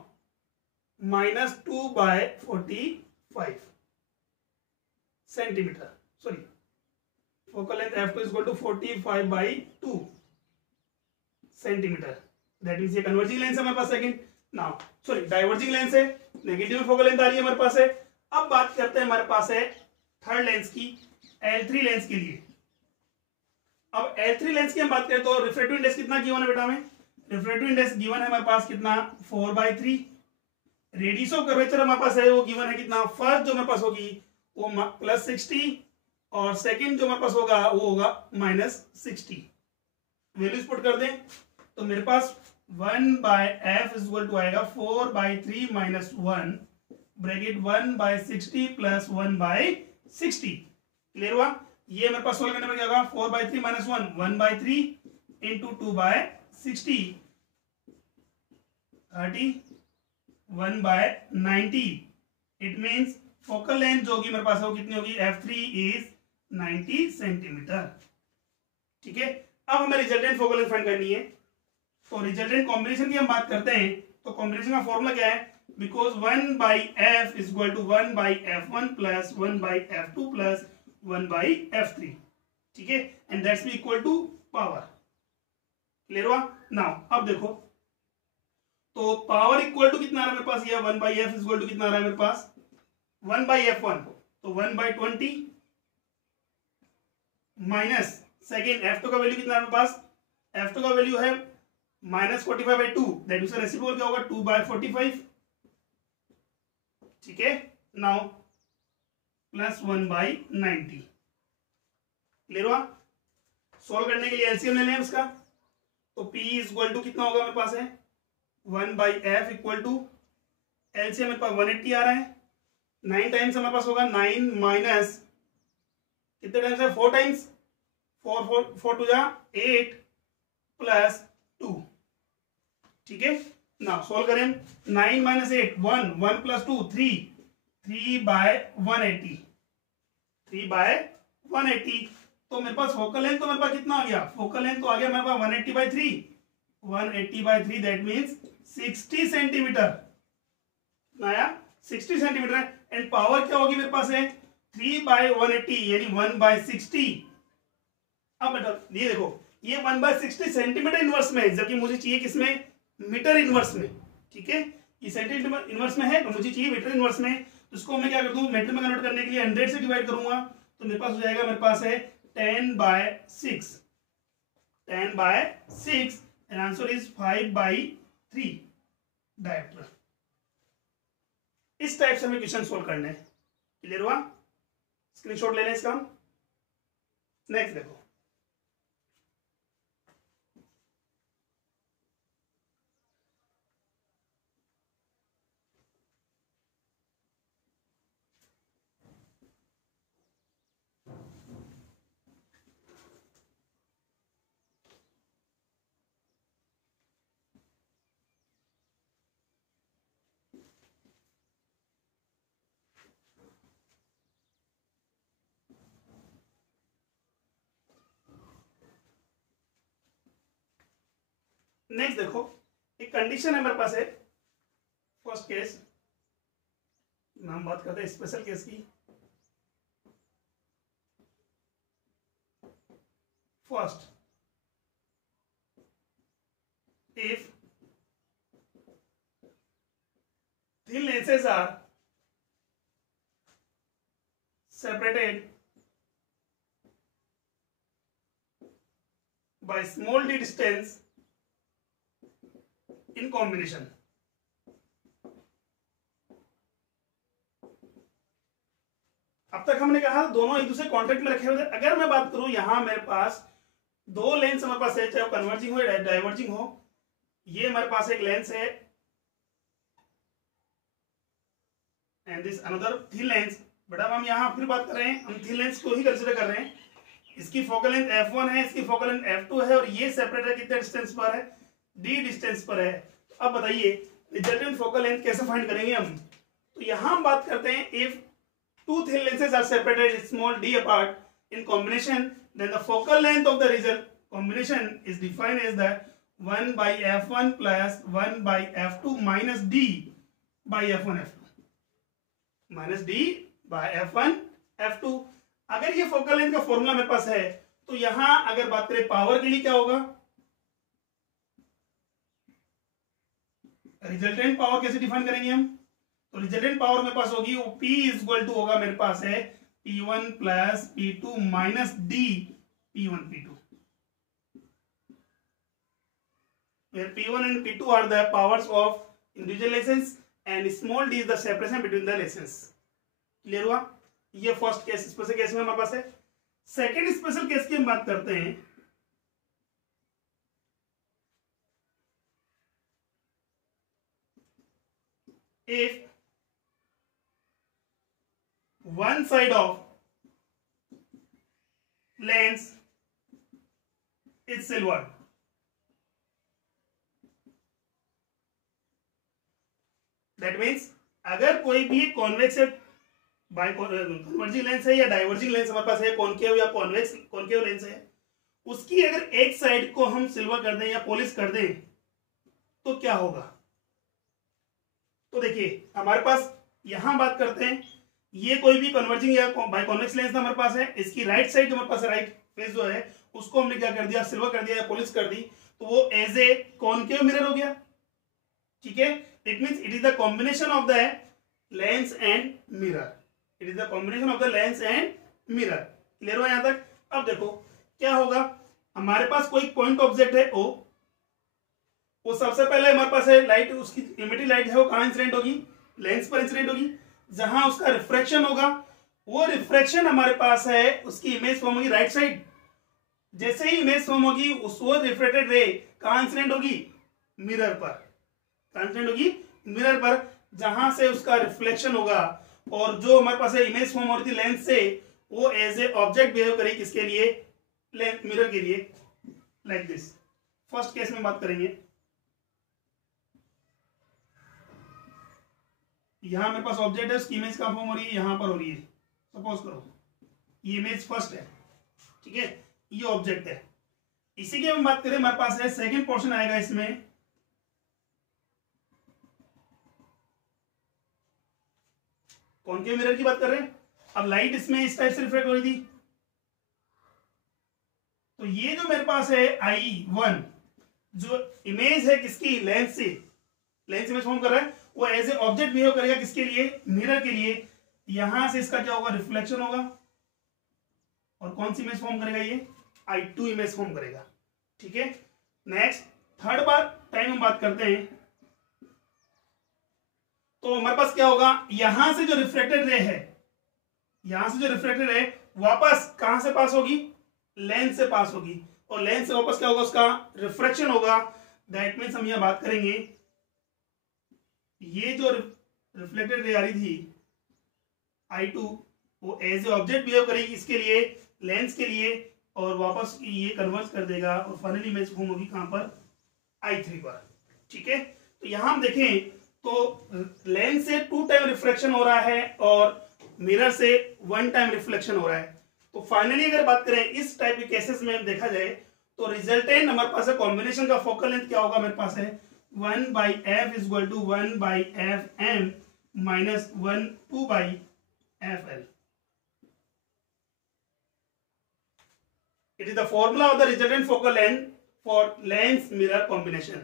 -2/45 centimeter, sorry focal length f2 is equal to 45/2 centimeter, that means ये कन्वर्जिंग लेंस है हमारे पास second, now sorry diverging lens है, नेगेटिव फोकल लेंथ आ रही है हमारे पास है। अब बात करते हैं हमारे पास है थर्ड लेंस की, L3 लेंस के लिए। अब L3 लेंस की हम बात करें तो रिफ्रैक्टिव इंडेक्स कितना गिवन है बेटा हमें, रिफ्रैक्टिव इंडेक्स गिवन है हमारे पास कितना 4/3, रेडियस ऑफ कर्वेचर हमारे पास है वो गिवन है कितना, फर्स्ट जो हमारे पास होगी वो +60 और सेकंड जो हमारे पास होगा वो होगा -60। वैल्यूज पुट कर दें तो मेरे पास 1/f इज इक्वल टू आएगा 4/3 - 1 ब्रैकेट 1/60 + 1/60। क्लियर हुआ, ये मेरे पास सोल्व करने पर क्या होगा 4/3 - 1 1/3 into 2/60 30 1/90, it means focal length जो होगी मेरे पास वो कितनी होगी, f3 इज 90 सेंटीमीटर। ठीक है, अब हमें रिजल्टेंट फोकल लेंथ फाइंड करनी है, तो रिजल्टेंट कॉम्बिनेशन की हम बात करते हैं तो कॉम्बिनेशन का फॉर्मूला क्या है, because 1/f is equal to 1/f1 plus 1/f2 plus 1/f3। ठीक है, and that's be equal to power. Clear हुआ, नाउ अब देखो तो पावर इक्वल टू कितना आ रहा है मेरे पास, ये 1/f इज इक्वल टू कितना आ रहा है मेरे पास 1/f1, तो 1/20 माइनस सेकेंड f2 का वैल्यू कितना है मेरे पास, f2 का वैल्यू है -45/2, दैट मींस रेसिप्रोकल क्या होगा 2/45। ठीक है, नाउ प्लस 1/90। क्लियर हुआ, सॉल्व करने के लिए एलसीएम ले लें इसका, तो p इज इक्वल टू कितना होगा मेरे पास है 1/f इक्वल टू एलसीएम मेरे पास 180 आ रहा है, 9 टाइम्स हमारे पास होगा 9 माइनस कितने टाइम्स है 4 टाइम्स, 4 टू जा 8 प्लस 2। ठीक है, नाउ सॉल्व करें 9 - 8 1 1 + 2 3 3/180 3/180, तो मेरे पास फोकल लेंथ तो मेरे पास कितना आ गया, फोकल लेंथ तो आ गया मेरे पास 180/3 180/3 दैट मींस 60 सेंटीमीटर आया, 60 सेंटीमीटर, एंड पावर क्या होगी मेरे पास है 3/180 यानी 1/60। अब बेटा ये देखो ये 1/60 सेंटीमीटर इनवर्स में है, जबकि मुझे चाहिए किसमें, मीटर इनवर्स में। ठीक है, ये सेंटीमीटर इनवर्स में है तो मुझे चाहिए मीटर इनवर्स में, तो इसको मैं क्या कर दूं, मीटर में कन्वर्ट करने के लिए 100 से डिवाइड करूंगा, तो मेरे पास हो जाएगा मेरे पास है 10/6 10/6 एंड आंसर इज 5/3 डायमीटर। इस टाइप से हमें क्वेश्चन सोल्व करना है। क्लियर हुआ, स्क्रीनशॉट ले लें इसका। नेक्स्ट देखो, नेक्स्ट देखो, एक कंडीशन है हमारे पास है, फर्स्ट केस, हम बात करते हैं स्पेशल केस की। First, if thin lenses are separated by small d distance in combination, अब तक हमने कहा दोनों एक दूसरे कॉन्टेक्ट में रखे हुए थे। अगर मैं बात करूं यहां मेरे पास दो लेंस हमारे पास है, चाहे वो कन्वर्जिंग हो या डाइवर्जिंग हो। ये हमारे पास एक लेंस है and this another thin lens, but अब हम यहाँ फिर बात कर रहे हैं, हम थिन लेंस को ही कंसीडर कर रहे हैं। इसकी फोकल लेंथ f1 है, इसकी फोकल लेंथ f2 है, और ये सेपरेट है कितने डिस्टेंस पर है, d डिस्टेंस पर है। तो अब बताइए रिजल्टेंट फोकल लेंथ कैसे फाइंड करेंगे हम। तो यहाँ हम बात करते हैं if two thin lenses are separated small d apart in combination, then the focal length of the result combination is defined as the 1 by f1 plus 1 by f2 minus d by f1 f2 minus d by f1 f2। अगर ये focal length का formula मेरे पास है तो यहां अगर बात करें पावर के लिए क्या होगा, रिजल्टेंट पावर कैसे डिफाइन करेंगे हम। तो रिजल्टेंट पावर मेरे पास होगी वो P इक्वल टू होगा मेरे पास है P1 plus P2 minus D P1 P2, where P1 and P2 are the powers of individual lessons and small d is the separation between the lessons। Clear हुआ। ये first case, special case में हमारे पास है। Second special case की हम बात करते हैं। if one side of lens is silver, that means अगर कोई भी कॉन्वेक्स बाय कन्वर्जिंग लेंस है या डाइवर्जिंग लेंस हमारे पास है, कॉनकेव या कॉनकेव लेंस है, उसकी अगर एक साइड को हम सिल्वर कर दें या पॉलिश कर दें तो क्या होगा। तो देखिए हमारे पास यहां बात करते हैं, ये कोई भी कन्वर्जिंग या बाय कॉन्वेक्स लेंस हमारे पास है, इसकी राइट साइड जो हमारे पास राइट फेस जो है उसको हमने क्या कर दिया, सिल्वर कर दिया या पॉलिश कर दी, तो वो एज ए कॉनकेव मिरर हो गया। ठीक है, it means it is the combination of the lens and mirror, it is the combination of the lens and mirror. Clear हुआ यहां तक। अब देखो क्या होगा, हमारे पास कोई पॉइंट ऑब्जेक्ट है ओ, वो सबसे पहले हमारे पास है लाइट, उसकी इमिटेड लाइट है वो कहां इंसिडेंट होगी, लेंस पर इंसिडेंट होगी, जहां उसका रिफ्रैक्शन होगा, वो रिफ्रैक्शन हमारे पास है उसकी इमेज फॉर्म होगी राइट साइड। जैसे ही इमेज फॉर्म होगी उस वो रिफ्लेक्टेड रे कहां इंसिडेंट होगी, मिरर पर, कहां इंसिडेंट होगी, मिरर पर, जहां से उसका रिफ्लेक्शन होगा, और जो हमारे पास है इमेज फॉर्म हो रही थी लेंस से, वो एज ए ऑब्जेक्ट बिहेव करेगी किसके लिए, मिरर के लिए, लाइक दिस। फर्स्ट केस में बात करेंगे, यहां मेरे पास ऑब्जेक्ट है, उसकी इमेज कहां फॉर्म हो रही है, यहां पर हो रही है। सपोज करो ये इमेज फर्स्ट है, ठीक है, ये ऑब्जेक्ट है। इसी की हम बात करें, हमारे पास है सेकंड पोर्शन आएगा इसमें, कॉनकेव मिरर की बात कर रहे हैं। अब लाइट इसमें इस टाइप से रिफ्लेक्ट हो रही थी, तो ये जो मेरे पास है I1 जो इमेज है किसकी, लेंस से, लेंस इमेज फॉर्म कर रहा है, वो एज ए ऑब्जेक्ट बिहेव करेगा किसके लिए, मिरर के लिए। यहां से इसका क्या होगा, रिफ्लेक्शन होगा, और कौन सी इमेज फॉर्म करेगा, ये I2 इमेज फॉर्म करेगा। ठीक है, नेक्स्ट थर्ड बार टाइम हम बात करते हैं, तो हमारे पास क्या होगा, यहां से जो रिफ्लेक्टेड रे है, यहां से जो रिफ्लेक्टेड रे वापस कहां से पास होगी, लेंस से पास होगी, और लेंस से वापस क्या होगा, उसका रिफ्रैक्शन होगा। दैट मीन्स हम यहां बात करेंगे, ये जो रिफ्लेक्टेड रे आ रही थी I2, वो एज ए ऑब्जेक्ट बिहेव करेगी इसके लिए, लेंस के लिए, और वापस ये कन्वर्ज कर देगा, और फाइनली इमेज फॉर्म होगी कहां पर, I3 पर। ठीक है, तो यहां हम देखें तो लेंस से 2 टाइम रिफ्लेक्शन हो रहा है और मिरर से 1 टाइम रिफ्लेक्शन हो रहा है। तो फाइनली अगर बात करें इस टाइप के केसेस में देखा जाए तो रिजल्टेंट हमारे पास है कॉम्बिनेशन का फोकल लेंथ क्या होगा, मेरे पास है 1/f is equal to 1/fm minus 2/fl. It is the formula of the resultant focal length for lens mirror combination.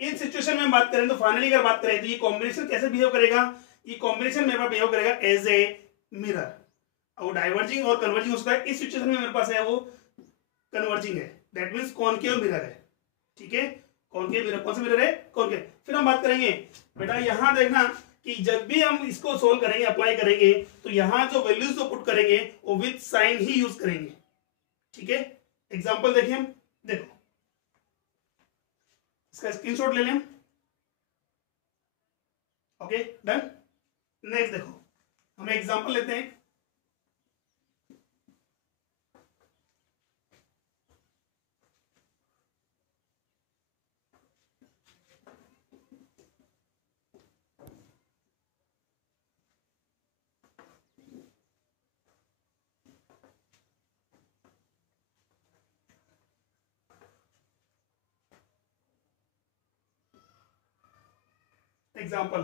इस सिचुएशन में हम बात करें तो फाइनली अगर बात करें तो ये कॉम्बिनेशन कैसे बिहेव करेगा, ये कॉम्बिनेशन मेरे पास बिहेव करेगा एज ए मिरर. और डाइवर्जिंग और कन्वर्जिंग हो सकता है. इस सिचुएशन में मेरे पास है वो कन्वर्जिंग है, दैट मींस कॉनकेव मिरर है. ठीक है, कॉनकेव मिरर. कौन सा मिरर है, कॉनकेव. फिर हम बात करेंगे बेटा यहां देखना कि जब भी हम इसको सोल्व करेंगे, अप्लाई करेंगे, तो यहां जो वैल्यूज जो पुट करेंगे वो विद साइन ही यूज करेंगे. ठीक है, एग्जांपल देखिए हम, देखो इसका स्क्रीनशॉट ले लें हम. Okay done. नेक्स्ट देखो हम एग्जांपल लेते हैं. एग्जाम्पल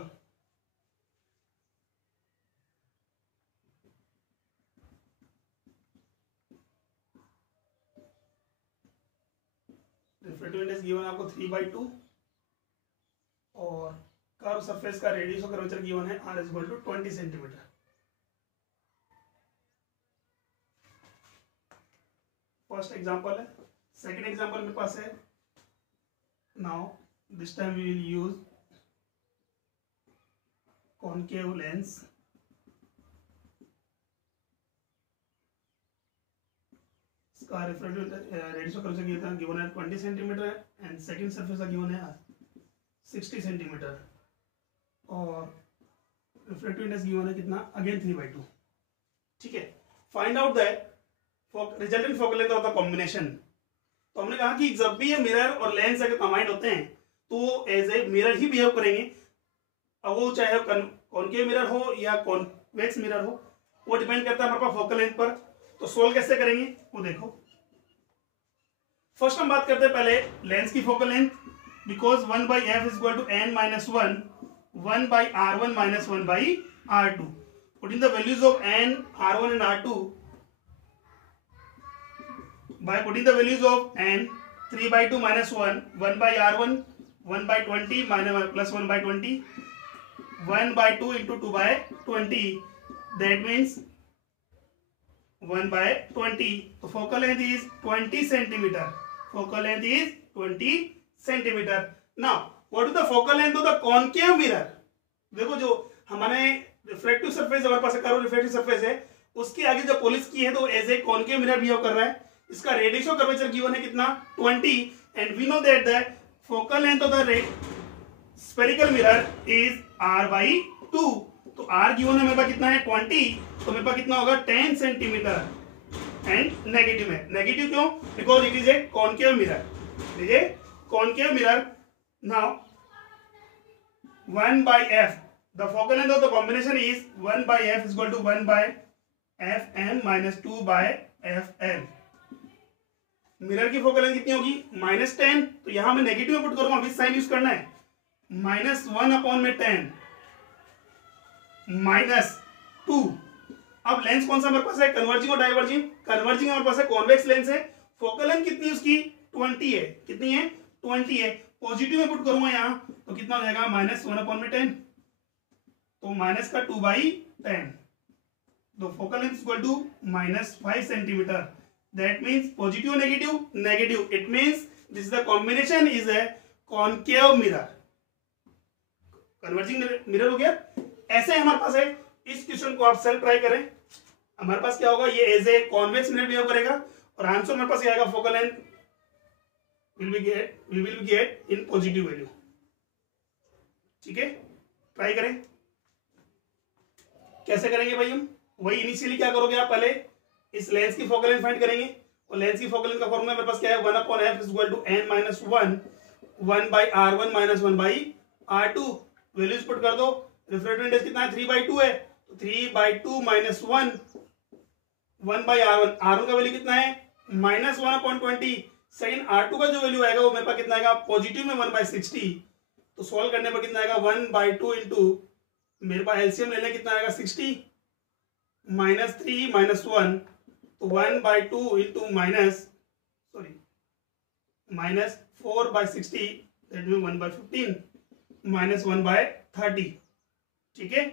रिफ्लेक्टिव इंडेक्स गिवन आपको 3/2 और कर्व सरफेस का रेडियस और कर्वेचर गिवन है r equal to 20 centimetre. First example है. सेकंड एग्जांपल मेरे पास है. Now this time we will use concave lens. इसका reflective radius of curvature given है 20 सेंटीमीटर एंड सेकंड सरफेस का गिवन है 60 सेंटीमीटर और रिफ्लेक्टिव इंडेक्स गिवन है कितना, अगेन 3/2. ठीक है, find out the resultant focal length of the combination. तो हमने कहा कि जब भी ये मिरर और लेंस अगर कंबाइंड होते हैं तो एज ए मिरर ही बिहेव करेंगे. अब वो चाहे कॉनकेव मिरर हो या कॉन्वेक्स मिरर हो, वो डिपेंड करता है हमारे पास फोकल लेंथ पर. तो सोल्व कैसे करेंगे वो देखो. फर्स्ट हम बात करते हैं पहले लेंस की focal length. Because 1/f is equal to n minus 1/r1 minus 1/r2. Put in the values of n, r1 and r2 by putting the values of n 3/2 minus 1, 1/r1, 1/20 minus plus 1/20, 1/2 into 2/20, that means 1/20. So focal length is 20 centimeter. Focal length is 20 centimeter. Now what is the focal length of the concave mirror? देखो जो हमारे reflective surface हमारे पास curve reflective surface है, उसके आगे जो polish की है तो as a concave mirror behave कर रहा है. इसका रेडियस ऑफ कर्वेचर गिवन है कितना, 20, and we know that the focal length of the spherical mirror is r/2. तो r गिवन है मेरे पास कितना है 20, तो मेरे पास कितना होगा 10 सेंटीमीटर. एंड नेगेटिव है. नेगेटिव क्यों, because it is A concave mirror. ठीक है, concave mirror. Now 1/f, the focal length of the combination is 1/f is equal to 1/fm minus 2/fl. Mirror की फोकल लेंथ कितनी होगी, -10. तो यहां मैं नेगेटिव में पुट करूंगा, विद साइन यूज करना है. -1/10 -2. अब लेंस कौन सा मेरे पास है, कन्वर्जिंग और डाइवर्जिंग. कन्वर्जिंग हमारे पास है कॉन्वेक्स लेंस है. फोकल लेंथ कितनी उसकी 20 है. कितनी है 20 है. पॉजिटिव में पुट करूंगा यहां तो कितना हो जाएगा -1/10. तो माइनस का 2/10. तो focal length equal to -5 centimetre. That means positive or negative? Negative. It means this is the combination is a concave mirror. Converging mirror हो गया. ऐसे हमारे पास है. इस क्वेश्चन को आप सेल्फ ट्राई करें. हमारे पास क्या होगा, ये as a convex mirror behave करेगा और आंसर हमारे पास आएगा focal length we will get in positive value. ठीक है, ट्राई करें. कैसे करेंगे भाई हम, वही इनिशियली क्या करोगे आप, पहले इस लेंस की फोकल लेंथ फाइंड करेंगे. और लेंस की फोकल लेंथ का फॉर्मूला मेरे पास क्या है, 1/f is equal to n minus 1, 1/r1 minus 1/r2. Values put कर दो. रिफ्लेक्टिव इंडेक्स कितना है, 3/2 है. तो 3/2 minus 1, 1/r1. r1 का वैल्यू कितना है, -1/20. सेकंड R2 का जो वैल्यू आएगा वो मेरे पास कितना आएगा, पॉजिटिव में 1/60, तो सॉल्व करने पर कितना आएगा 1/2 इंटू मेरे पास एलसीएम ले लें कितना आएगा 60 -3 -1, तो 1/2 इंटू -4/60 दैट मीन 1/15 -1/30। ठीक है,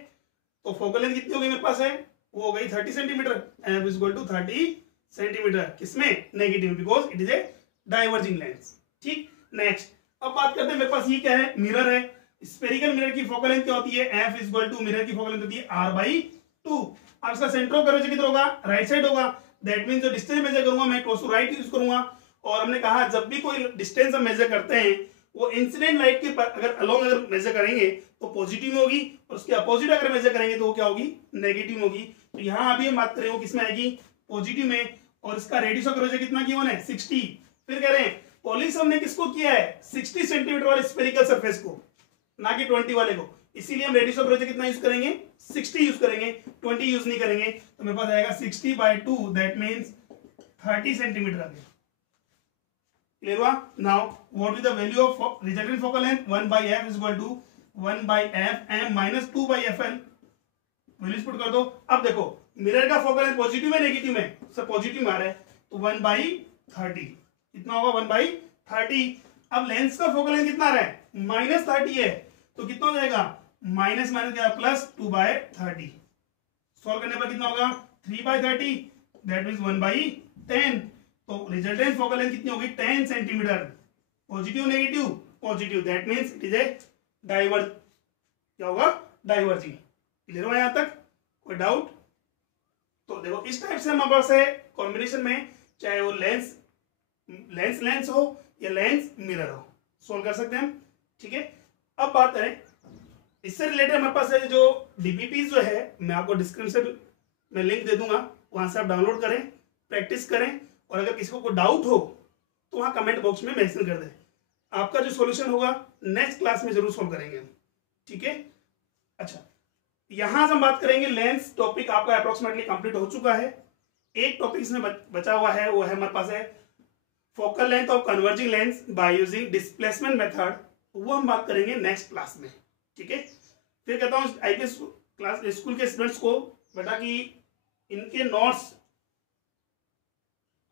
तो फोकल लेंथ कितनी हो गई मेरे पास है, वो हो गई 30 centimeter. F is equal to 30 centimeter, किसमें, negative, because it is a diverging lens. ठीक, नेक्स्ट अब बात करते हैं, मेरे पास ये क्या है, मिरर है। स्फेरिकल मिरर की फोकल लेंथ क्या होती है, F is equal to mirror की फोकल लेंथ होती है r/2। अब इसका सेंटर ऑफ कर्वेचर किधर होगा, राइट साइड होगा। दैट मींस जो डिस्टेंस मेजर करूंगा मैं क्लोज टू राइट यूज करूंगा। और हमने कहा जब भी कोई डिस्टेंस हम मेजर करते हैं वो इंसिडेंट लाइट के अगर अलोंग अगर मेजर करेंगे तो पॉजिटिव में होगी, और उसके अपोजिट अगर मेजर करेंगे तो वो क्या होगी, नेगेटिव में होगी। तो यहाँ अभी हम बात करें वो किसमें आएगी, पॉजिटिव में, और इसका रेडियस ऑफ कर्वेचर कितना किया है, 60। फिर कह रहे हैं पॉलिश हमने किसको किया है, 60 सेंटीमीटर वाले स्फेरिकल सरफेस को, ना कि 20 वाले को, इसीलिए हम रेडियस ऑफ कर्वेचर कितना यूज करेंगे, 60 यूज करेंगे, 20 यूज नहीं करेंगे। तो मेरे पास आएगा 60/2 दैट मींस 30 सेंटीमीटर आ गया। क्लियर हुआ। Now what is the value of resultant focal length, 1/f is equal to 1/f m minus 2/fl। Values put कर दो। अब देखो मिरर का फोकल लेंथ पॉजिटिव में नेगेटिव में, सब पॉजिटिव में आ रहा है, तो 1/30 कितना होगा, 1/30। अब लेंस का फोकल लेंथ कितना आ रहा है, -30 है, तो कितना हो जाएगा, माइनस माइनस क्या, प्लस 2/30। सॉल्व करने पर कितना होगा, 3/30 दैट मींस 1/10। तो रिजल्टेंट फोकल लेंथ कितनी होगी, 10 centimetre. Positive negative, positive, that means it is A diverge, क्या होगा, डाइवर्जिंग। क्लियर हुआ यहां तक, कोई डाउट। तो देखो इस टाइप से हमारे पास है कॉम्बिनेशन में, चाहे वो लेंस हो या लेंस मिरर हो, सोल्व कर सकते हैं हम। ठीक है, अब बात करें इससे रिलेटेड हमारे पास है जो डीपीपी जो है, मैं आपको डिस्क्रिप्शन में लिंक दे दूंगा, वहां से आप डाउनलोड करें, प्रैक्टिस करें, और अगर किसी को कोई डाउट हो तो वहां कमेंट बॉक्स में मेंशन कर दें। आपका जो सॉल्यूशन होगा नेक्स्ट क्लास में जरूर सोल्व करेंगे हम। ठीक है, अच्छा यहां से हम बात करेंगे लेंस टॉपिक आपका अप्रोक्सीमेटली कंप्लीट हो चुका है। एक टॉपिक इसमें बचा हुआ है, वो है हमारे पास है focal length of converging lens by using displacement method, वो हम बात करेंगे नेक्स्ट क्लास में। ठीक है, फिर कहता हूँ आईपीएस क्लास स्कूल के स्टूडेंट्स को बेटा कि इनके नोट्स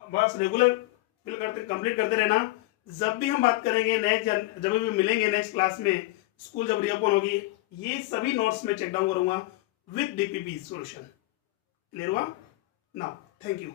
बस रेगुलर फिल करते कंप्लीट करते रहना। जब भी हम बात करेंगे नेक्स्ट, जब भी मिलेंगे नेक्स्ट क्लास में, स्कूल जब रीओपन होगी, ये सभी नोट्स में चेक डाउन करूंगा विद डीपीपी सॉल्यूशन। क्लियर हुआ। Now thank you.